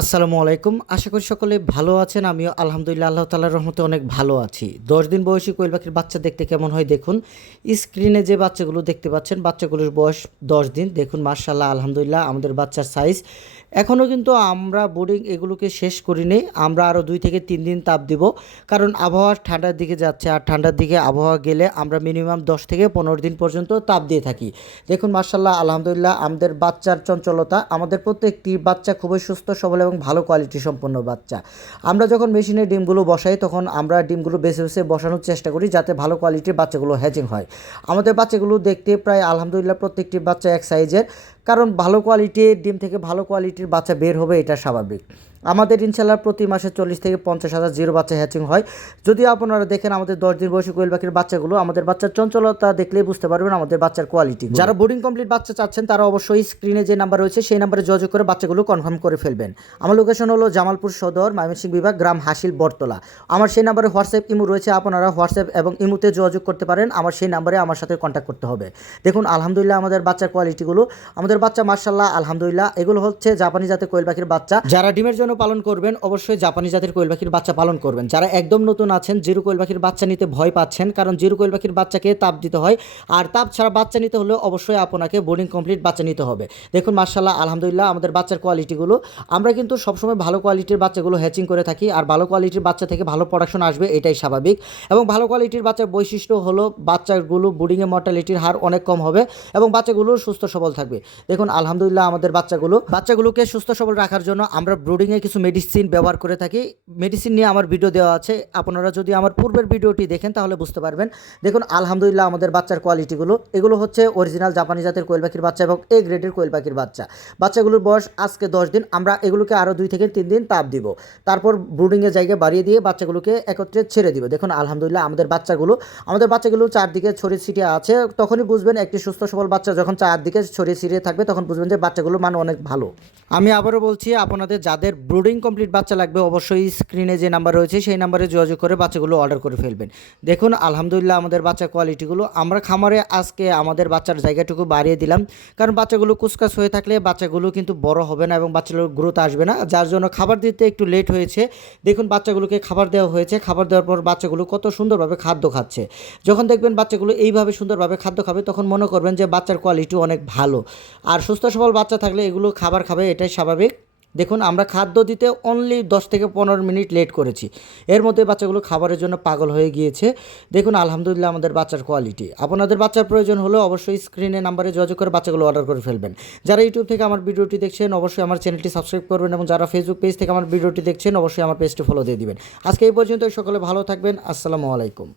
আসসালামু আলাইকুম। আশা করি সকলে ভালো আছেন। আমিও আলহামদুলিল্লাহ আল্লাহ তালার রহমতে অনেক ভালো আছি। দশ দিন বয়সী কোয়েল পাখির বাচ্চা দেখতে কেমন হয় দেখুন। স্ক্রিনে যে বাচ্চাগুলো দেখতে পাচ্ছেন, বাচ্চাগুলোর বয়স দশ দিন। দেখুন মার্শাল্লাহ আলহামদুলিল্লাহ, আমাদের বাচ্চার সাইজ। এখনও কিন্তু আমরা বোর্ডিং এগুলোকে শেষ করি করিনি আমরা আরও দুই থেকে তিন দিন তাপ দিব। কারণ আবহাওয়া ঠান্ডার দিকে যাচ্ছে। আর ঠান্ডার দিকে আবহাওয়া গেলে আমরা মিনিমাম দশ থেকে পনেরো দিন পর্যন্ত তাপ দিয়ে থাকি। দেখুন মার্শাল্লাহ আলহামদুলিল্লাহ, আমাদের বাচ্চার চঞ্চলতা, আমাদের প্রত্যেকটি বাচ্চা খুবই সুস্থ, সবল এবং ভালো কোয়ালিটি সম্পন্ন বাচ্চা। আমরা যখন মেশিনে ডিমগুলো বসাই, তখন আমরা ডিমগুলো বেছে বেছে বসানোর চেষ্টা করি যাতে ভালো কোয়ালিটির বাচ্চাগুলো হ্যাচিং হয়। আমাদের বাচ্চাগুলো দেখতে প্রায় আলহামদুলিল্লাহ প্রত্যেকটি বাচ্চা এক সাইজের কারণ ভালো কোয়ালিটির ডিম থেকে ভালো কোয়ালিটির বাচ্চা বের হবে এটা স্বাভাবিক। আমাদের ইনশাল্লাহ প্রতি মাসে চল্লিশ থেকে পঞ্চাশ হাজার জিরো বাচ্চা হ্যাচিং হয়। যদি আপনারা দেখেন আমাদের দশ দিন বয়সী কোয়েল পাখির বাচ্চাগুলো আমাদের বাচ্চার চঞ্চলতা দেখলেই বুঝতে পারবেন আমাদের বাচ্চার কোয়ালিটি যারা বোর্ডিং কমপ্লিট বাচ্চা চাচ্ছেন তারা অবশ্যই স্ক্রিনে যে নাম্বার রয়েছে সেই নাম্বারে যোগাযোগ করে বাচ্চাগুলো কনফার্ম করে ফেলবেন। আমার লোকেশন হলো জামালপুর সদর ময়মনসিংহ বিভাগ গ্রাম হাসিল বটতলা। আমার সেই নাম্বারে হোয়াটসঅ্যাপ ইমু রয়েছে আপনারা হোয়াটসঅ্যাপ এবং ইমুতে যোগাযোগ করতে পারেন। আমার সেই নাম্বারে আমার সাথে কন্ট্যাক্ট করতে হবে। দেখুন আলহামদুলিল্লাহ আমাদের বাচ্চার কোয়ালিটিগুলো আমাদের বাচ্চা মার্শাল্লাহ আলহামদুলিল্লাহ। এগুলো হচ্ছে জাপানি জাতের কোয়েল পাখির বাচ্চা। যারা ডিমের জন্য পালন করবেন, অবশ্যই জাপানি জাতের কোয়েল পাখির বাচ্চা পালন করবেন। যারা একদম নতুন আছেন, জিরো কোয়েল পাখির বাচ্চা নিতে ভয় পাচ্ছেন, কারণ জিরো কোয়েল পাখির বাচ্চাকে তাপ দিতে হয়, আর তাপ ছাড়া বাচ্চা নিতে হলে অবশ্যই আপনাকে বোর্ডিং কমপ্লিট বাচ্চা নিতে হবে। দেখুন মার্শাল্লাহ আলহামদুলিল্লাহ, আমাদের বাচ্চার কোয়ালিটিগুলো, আমরা কিন্তু সবসময় ভালো কোয়ালিটির বাচ্চাগুলো হ্যাচিং করে থাকি, আর ভালো কোয়ালিটির বাচ্চা থেকে ভালো প্রোডাকশন আসবে, এটাই স্বাভাবিক। এবং ভালো কোয়ালিটির বাচ্চার বৈশিষ্ট্য হলো, বাচ্চাগুলো বোর্ডিংয়ে মর্টালিটির হার অনেক কম হবে, এবং বাচ্চাগুলো সুস্থ সবল থাকবে। দেখুন, আলহামদুলিল্লাহ, আমাদের বাচ্চাগুলো, বাচ্চাগুলোকে সুস্থ সবল রাখার জন্য আমরা ব্রুডিংয়ে কিছু মেডিসিন ব্যবহার করে থাকি। মেডিসিন নিয়ে আমার ভিডিও দেওয়া আছে। আপনারা যদি আমার পূর্বের ভিডিওটি দেখেন, তাহলে বুঝতে পারবেন। দেখুন, আলহামদুলিল্লাহ আমাদের বাচ্চার কোয়ালিটিগুলো এগুলো হচ্ছে অরিজিনাল জাপানি জাতের কোয়েল পাখির বাচ্চা এবং এ গ্রেডের কোয়েল পাখির বাচ্চা। বাচ্চাগুলোর বয়স আজকে দশ দিন। আমরা এগুলোকে আরও দুই থেকে তিন দিন তাপ দিব। তারপর ব্রুডিংয়ের জায়গায় বাড়িয়ে দিয়ে বাচ্চাগুলোকে একত্রে ছেড়ে দিব। দেখুন, আলহামদুলিল্লাহ আমাদের বাচ্চাগুলো আমাদের বাচ্চাগুলো চারদিকে ছড়িয়ে ছিটিয়ে আছে। তখনই বুঝবেন একটি সুস্থ সবল বাচ্চা যখন চারদিকে ছড়িয়ে ছিটিয়ে থাকবে, তখন বুঝবেন যে বাচ্চাগুলোর মান অনেক ভালো। আমি আবারও বলছি, আপনাদের যাদের ব্রুডিং কমপ্লিট বাচ্চা লাগবে, অবশ্যই স্ক্রিনে যে নাম্বার রয়েছে, সেই নাম্বারে যোগাযোগ করে বাচ্চাগুলো অর্ডার করে ফেলবেন। দেখুন, আলহামদুলিল্লাহ আমাদের বাচ্চার কোয়ালিটিগুলো আমরা খামারে আজকে আমাদের বাচ্চার জায়গাটুকু বাড়িয়ে দিলাম। কারণ বাচ্চাগুলো কুচকাস হয়ে থাকলে বাচ্চাগুলো কিন্তু বড় হবে না এবং বাচ্চাগুলোর গ্রোথ আসবে না। যার জন্য খাবার দিতে একটু লেট হয়েছে। দেখুন, বাচ্চাগুলোকে খাবার দেওয়া হয়েছে। খাবার দেওয়ার পর বাচ্চাগুলো কত সুন্দরভাবে খাদ্য খাচ্ছে। যখন দেখবেন বাচ্চাগুলো এইভাবে সুন্দরভাবে খাদ্য খাবে, তখন মনে করবেন যে বাচ্চার কোয়ালিটি অনেক ভালো। আর সুস্থ সবল বাচ্চা থাকলে এগুলো খাবার খাবে, এটাই স্বাভাবিক। দেখুন, আমরা খাদ্য দিতে অনলি দশ থেকে পনেরো মিনিট লেট করেছি। এর মধ্যে বাচ্চাগুলো খাবারের জন্য পাগল হয়ে গিয়েছে। দেখুন, আলহামদুলিল্লাহ আমাদের বাচ্চার কোয়ালিটি আপনাদের বাচ্চার প্রয়োজন হলে অবশ্যই স্ক্রিনে নাম্বারে যোগাযোগ করে বাচ্চাগুলো অর্ডার করে ফেলবেন। যারা ইউটিউব থেকে আমার ভিডিওটি দেখছেন, অবশ্যই আমার চ্যানেলটি সাবস্ক্রাইব করবেন এবং যারা ফেসবুক পেজ থেকে আমার ভিডিওটি দেখছেন, অবশ্যই আমার পেজটি ফলো দিয়ে দিবেন। আজকে এই পর্যন্ত সকলে ভালো থাকবেন। আসসালামু আলাইকুম।